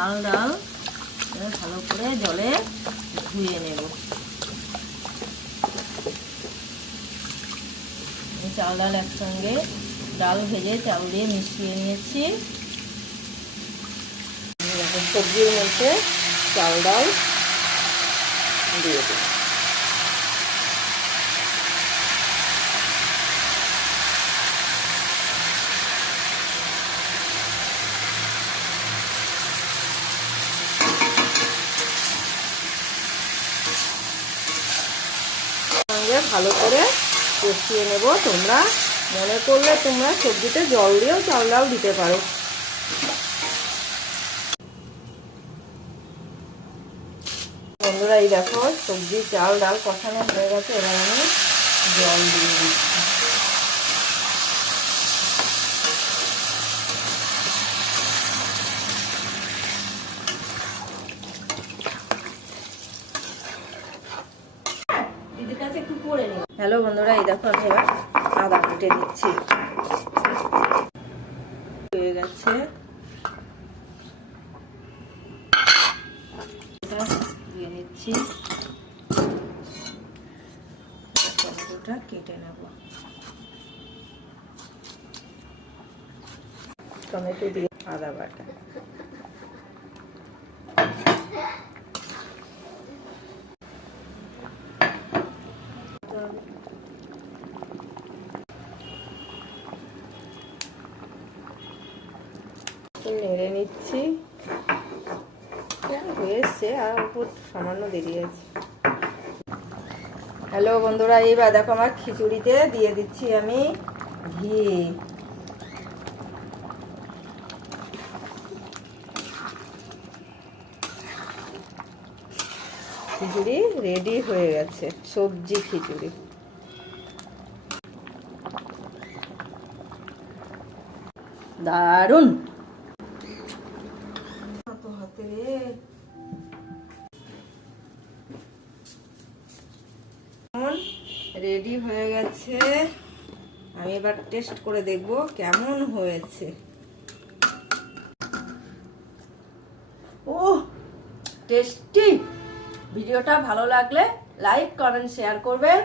চাল ডাল ভালো করে জলে ধুয়ে নেব। চাল ডাল একসঙ্গে ডাল ভেজে চাল দিয়ে মিশিয়ে নিয়েছি। সবজির মধ্যে চাল ডাল দিয়ে দেব। সঙ্গে ভালো করে কষিয়ে নেব। তোমরা মনে করলে তোমরা সবজিতে জল দিয়েও চাল ডাল দিতে পারো। বন্ধুরা এই দেখো সবজি চাল ডাল কষানো হয়ে গেছে। এবার আমি জল দিয়ে দিচ্ছি। হ্যালো বন্ধুরা এই দেখো আমি এবার আদা কেটে দিচ্ছি। হয়ে গেছে, দিয়ে নিচ্ছি। টমেটোটা কেটে নেব। টমেটো দিয়ে আদা বাটা, নেড়ে নিচ্ছি। হয়ে এসছে, আর উপর সামান্য দেরি আছে। হ্যালো বন্ধুরা এইবার দেখো আমার খিচুড়িতে দিয়ে দিচ্ছি আমি ঘি। খিচুড়ি রেডি হয়ে গেছে, সবজি খিচুড়ি। দারুণ হাতে রে। রেডি হয়ে গেছে। আমি এবার টেস্ট করে দেখব কেমন হয়েছে। ও টেস্টি। ভিডিওটা ভালো লাগলে লাইক কমেন্ট শেয়ার করবেন।